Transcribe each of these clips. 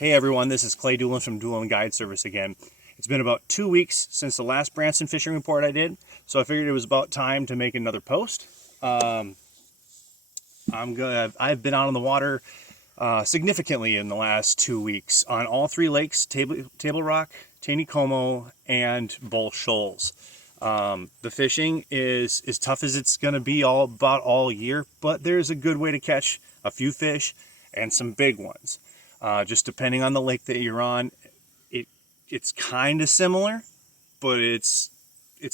Hey everyone, this is Clay Doolin from Doolin Guide Service again. It's been about 2 weeks since the last Branson fishing report I did, so I figured it was about time to make another post. I've been out on the water significantly in the last 2 weeks on all three lakes: Table Rock, Taneycomo, and Bull Shoals. The fishing is as tough as it's going to be all year, but there's a good way to catch a few fish and some big ones. Just depending on the lake that you're on, it's kind of similar, but it's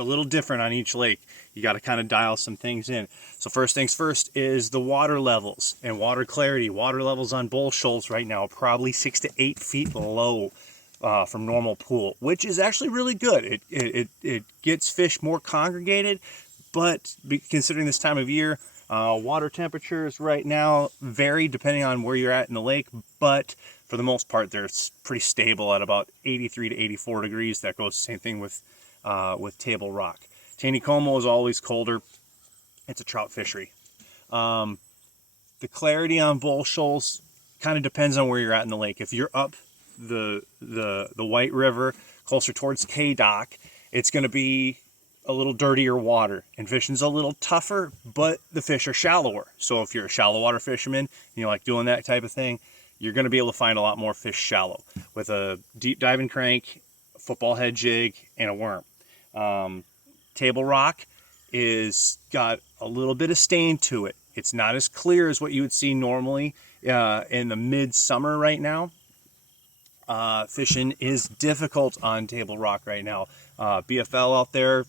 a little different on each lake. You got to kind of dial some things in. So first things first is the water levels and water clarity. Water levels on Bull Shoals right now are probably 6 to 8 feet low from normal pool, which is actually really good. It gets fish more congregated, but considering this time of year, water temperatures right now vary depending on where you're at in the lake, but for the most part, they're pretty stable at about 83 to 84 degrees. That goes the same thing with Table Rock. Taneycomo is always colder. It's a trout fishery. The clarity on Bull Shoals kind of depends on where you're at in the lake. If you're up the White River, closer towards K-Dock, it's going to be a little dirtier water, and fishing's a little tougher, but the fish are shallower. So if you're a shallow water fisherman and you like doing that type of thing, you're going to be able to find a lot more fish shallow with a deep diving crank, a football head jig, and a worm. Table Rock is got a little bit of stain to it. It's not as clear as what you would see normally in the midsummer right now. Fishing is difficult on Table Rock right now. BFL out there,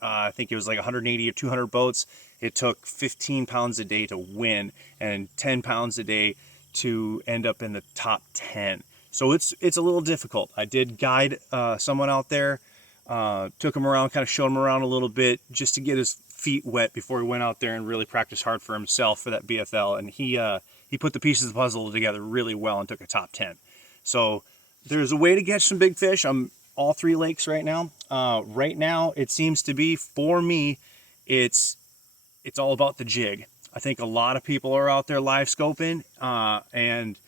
I think it was like 180 or 200 boats. It took 15 pounds a day to win and 10 pounds a day to end up in the top 10. So it's a little difficult. I did guide someone out there, took him around, kind of showed him around a little bit just to get his feet wet before he went out there and really practice hard for himself for that BFL. And he put the pieces of the puzzle together really well and took a top 10. So there's a way to catch some big fish on all three lakes right now. Right now, it seems to be, for me, it's all about the jig. I think a lot of people are out there live scoping and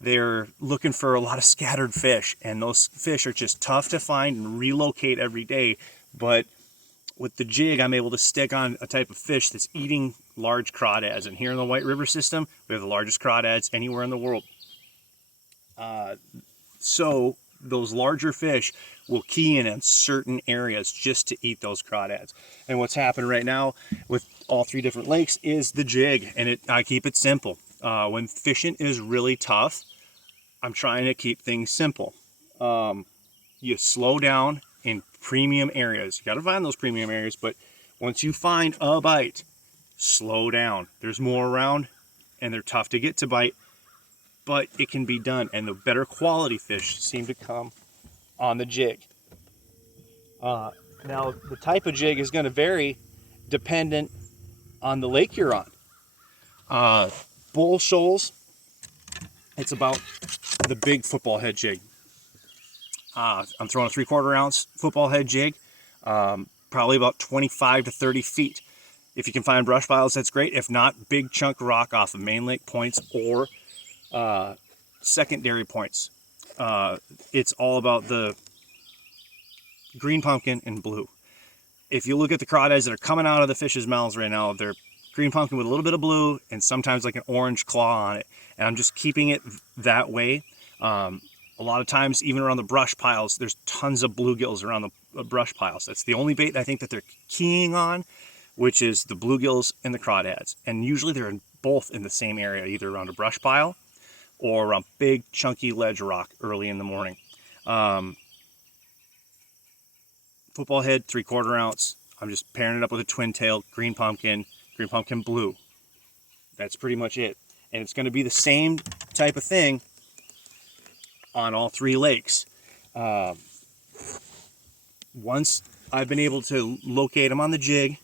they're looking for a lot of scattered fish, and those fish are just tough to find and relocate every day. But with the jig, I'm able to stick on a type of fish that's eating large crawdads. And here in the White River system, we have the largest crawdads anywhere in the world. So those larger fish will key in certain areas just to eat those crawdads. And what's happened right now with all three different lakes is the jig, and I keep it simple. When fishing is really tough, I'm trying to keep things simple. You slow down in premium areas. You got to find those premium areas, but once you find a bite, slow down. There's more around, and they're tough to get to bite, but it can be done, and the better quality fish seem to come on the jig. Now, the type of jig is going to vary dependent on the lake you're on. Bull Shoals, it's about the big football head jig. I'm throwing a 3/4 ounce football head jig, probably about 25 to 30 feet. If you can find brush piles, that's great. If not, big chunk rock off of main lake points or secondary points. It's all about the green pumpkin and blue. If you look at the crawdads that are coming out of the fish's mouths right now, they're green pumpkin with a little bit of blue and sometimes like an orange claw on it. And I'm just keeping it that way. A lot of times, even around the brush piles, there's tons of bluegills around the brush piles. That's the only bait I think that they're keying on, which is the bluegills and the crawdads. And usually they're both in the same area, either around a brush pile or around big chunky ledge rock early in the morning. Football head, 3/4 ounce. I'm just pairing it up with a twin tail, green pumpkin blue. That's pretty much it. And it's going to be the same type of thing on all three lakes. Once I've been able to locate them on the jig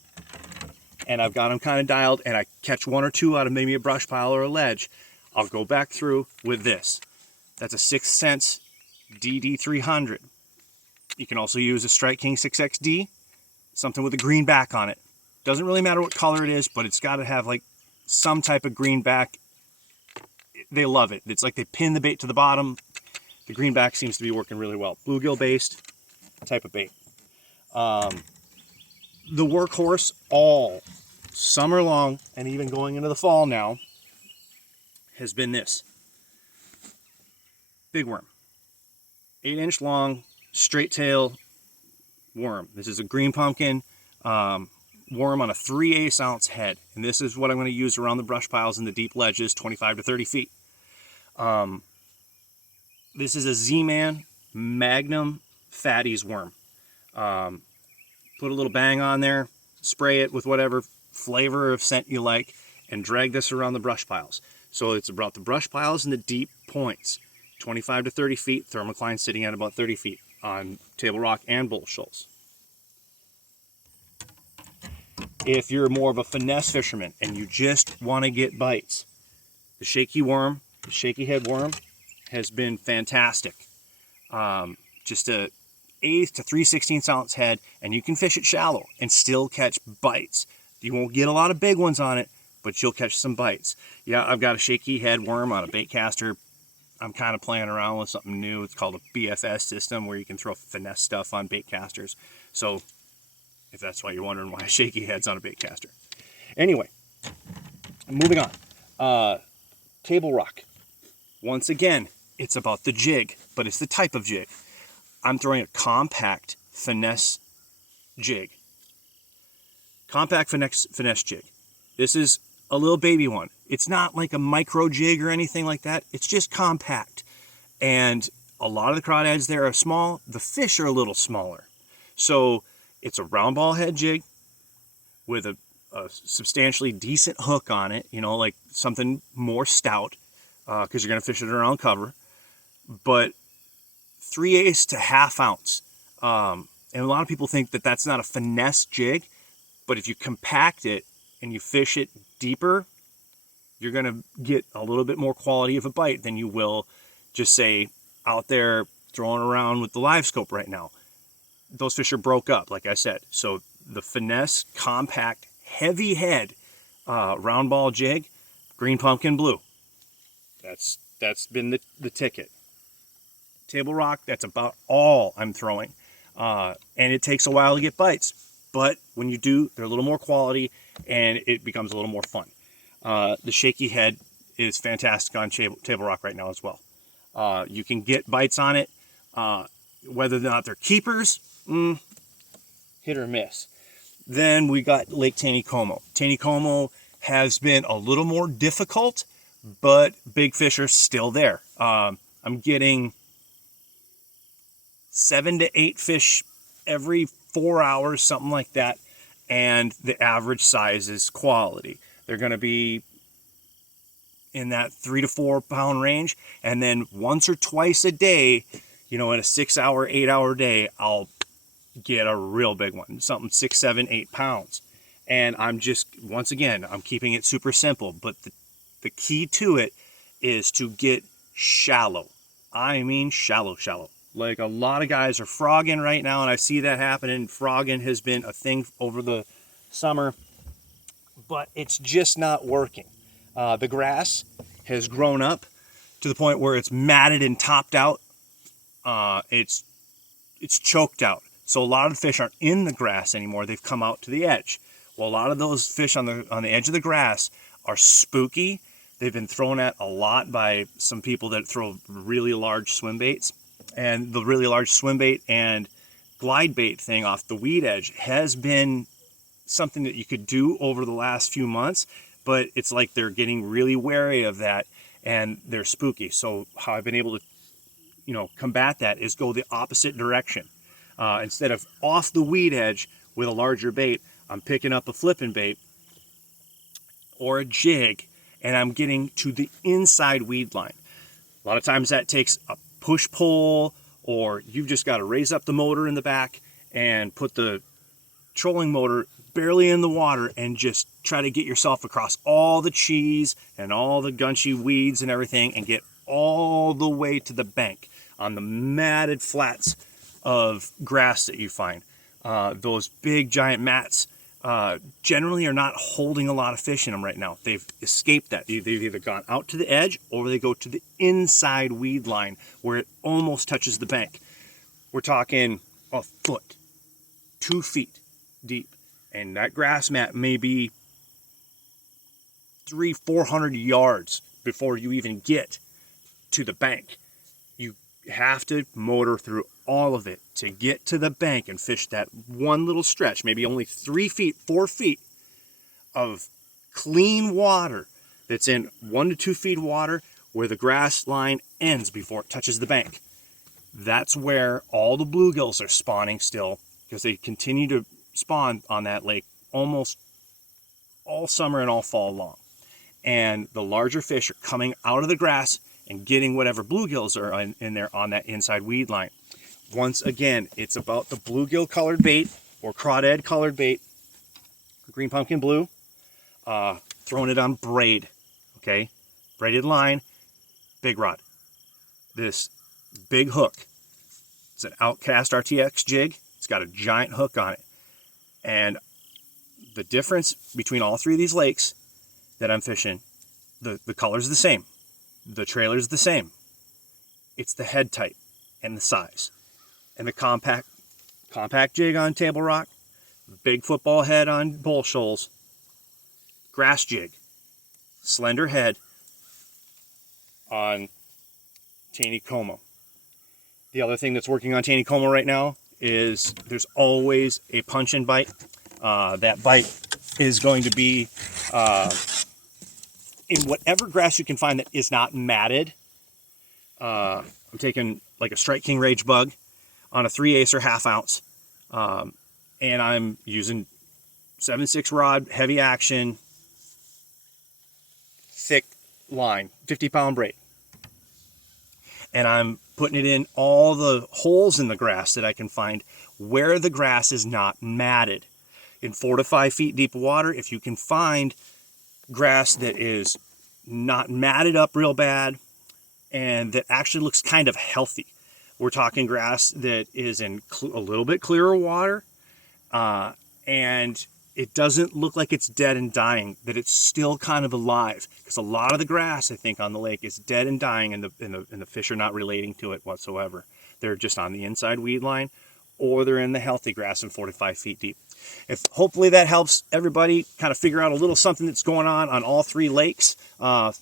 and I've got them kind of dialed and I catch one or two out of maybe a brush pile or a ledge, I'll go back through with this. That's a 6th Sense DD300. You can also use a Strike King 6XD, something with a green back on it. Doesn't really matter what color it is, but it's got to have like some type of green back. they love it. It's like they pin the bait to the bottom. The greenback seems to be working really well. Bluegill based type of bait. The workhorse all summer long and even going into the fall now has been this big worm, 8-inch long, straight tail worm. This is a green pumpkin worm on a 3/8 ounce head, and this is what I'm going to use around the brush piles and the deep ledges, 25 to 30 feet. This is a Z-Man Magnum Fatties worm. Put a little bang on there, spray it with whatever flavor of scent you like, and drag this around the brush piles. So it's about the brush piles and the deep points, 25 to 30 feet, thermocline sitting at about 30 feet on Table Rock and bull shoals. If you're more of a finesse fisherman and you just want to get bites, the shaky worm, the shaky head worm, has been fantastic. Just a 1/8 to 3/16 ounce head, and you can fish it shallow and still catch bites. You won't get a lot of big ones on it, but you'll catch some bites. Yeah, I've got a shaky head worm on a bait caster. I'm kind of playing around with something new. It's called a BFS system, where you can throw finesse stuff on bait casters. So if that's why you're wondering why a shaky head's on a bait caster. Anyway, moving on. Table Rock. Once again, it's about the jig, but it's the type of jig. I'm throwing a compact finesse jig. Compact finesse jig. This is a little baby one. It's not like a micro jig or anything like that. It's just compact. And a lot of the crawdads there are small. The fish are a little smaller. So it's a round ball head jig with a substantially decent hook on it, you know, like something more stout, because you're going to fish it around cover. But 3/8 to 1/2 ounce. And a lot of people think that that's not a finesse jig, but if you compact it and you fish it deeper, you're going to get a little bit more quality of a bite than you will just say out there throwing around with the live scope right now. Those fish are broke up, like I said. So the finesse, compact, heavy head, round ball jig, green pumpkin blue. That's been the ticket. Table Rock, that's about all I'm throwing. And it takes a while to get bites. But when you do, they're a little more quality, and it becomes a little more fun. The shaky head is fantastic on Table Rock right now as well. You can get bites on it. Whether or not they're keepers, hit or miss. Then we got Lake Taneycomo. Taneycomo has been a little more difficult, but big fish are still there. I'm getting 7 to 8 fish every 4 hours, something like that, and the average size is quality. They're going to be in that 3 to 4 pound range, and then once or twice a day, you know, in a 6 hour, 8 hour day, I'll get a real big one, something 6, 7, 8 pounds. And I'm just, once again, I'm keeping it super simple, but the key to it is to get shallow. I mean shallow. Like a lot of guys are frogging right now, and I see that happening. Frogging has been a thing over the summer, but it's just not working. The grass has grown up to the point where it's matted and topped out. It's choked out. So a lot of the fish aren't in the grass anymore. They've come out to the edge. Well, a lot of those fish on the edge of the grass are spooky. They've been thrown at a lot by some people that throw really large swim baits. And the really large swim bait and glide bait thing off the weed edge has been something that you could do over the last few months, but it's like they're getting really wary of that, and they're spooky. So how I've been able to, you know, combat that is go the opposite direction. Instead of off the weed edge with a larger bait, I'm picking up a flipping bait or a jig, and I'm getting to the inside weed line. A lot of times that takes a push-pull, or you've just got to raise up the motor in the back and put the trolling motor barely in the water and just try to get yourself across all the cheese and all the gunchy weeds and everything and get all the way to the bank on the matted flats of grass that you find. Those big giant mats generally are not holding a lot of fish in them right now. They've escaped that. They've either gone out to the edge or they go to the inside weed line where it almost touches the bank. We're talking a foot, 2 feet deep. And that grass mat may be 300-400 yards before you even get to the bank. You have to motor through all of it to get to the bank and fish that one little stretch, maybe only 3 feet, 4 feet of clean water that's in 1 to 2 feet water where the grass line ends before it touches the bank. That's where all the bluegills are spawning still, because they continue to spawn on that lake almost all summer and all fall long. And the larger fish are coming out of the grass and getting whatever bluegills are in there on that inside weed line. Once again, it's about the bluegill colored bait or crawdad colored bait, green pumpkin blue, throwing it on braid, okay? Braided line, big rod. This big hook, it's an Outcast RTX jig. It's got a giant hook on it. And the difference between all three of these lakes that I'm fishing, the color's the same. The trailer's the same. It's the head type and the size. And the compact jig on Table Rock, big football head on Bull Shoals, grass jig, slender head on Taney Como. The other thing that's working on Taney Como right now is there's always a punch and bite. That bite is going to be in whatever grass you can find that is not matted. I'm taking like a Strike King Rage Bug on a 3/8 or 1/2 ounce. And I'm using 7/6 rod, heavy action, thick line, 50-pound braid. And I'm putting it in all the holes in the grass that I can find where the grass is not matted. In 4 to 5 feet deep water, if you can find grass that is not matted up real bad and that actually looks kind of healthy. We're talking grass that is in a little bit clearer water, and it doesn't look like it's dead and dying, that it's still kind of alive. Because a lot of the grass, I think, on the lake is dead and dying, and the fish are not relating to it whatsoever. They're just on the inside weed line, or they're in the healthy grass in 4 to 5 feet deep. If hopefully that helps everybody kind of figure out a little something that's going on all three lakes.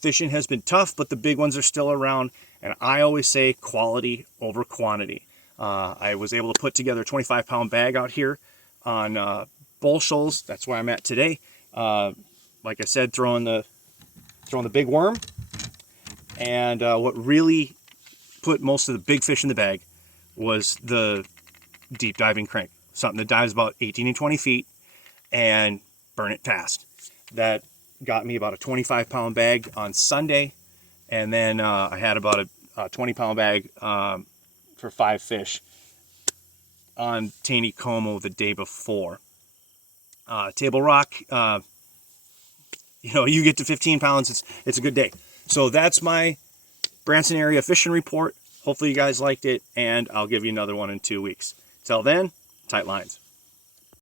Fishing has been tough, but the big ones are still around. And I always say quality over quantity. I was able to put together a 25-pound bag out here on Bull Shoals. That's where I'm at today. Like I said, throwing the big worm. And what really put most of the big fish in the bag was the deep diving crank. Something that dives about 18 and 20 feet and burn it fast. That got me about a 25-pound bag on Sunday. And then I had about a 20-pound bag for 5 fish on Taney Como the day before. Table Rock, you get to 15 pounds, it's a good day. So that's my Branson Area Fishing Report. Hopefully you guys liked it, and I'll give you another one in 2 weeks. Till then, tight lines.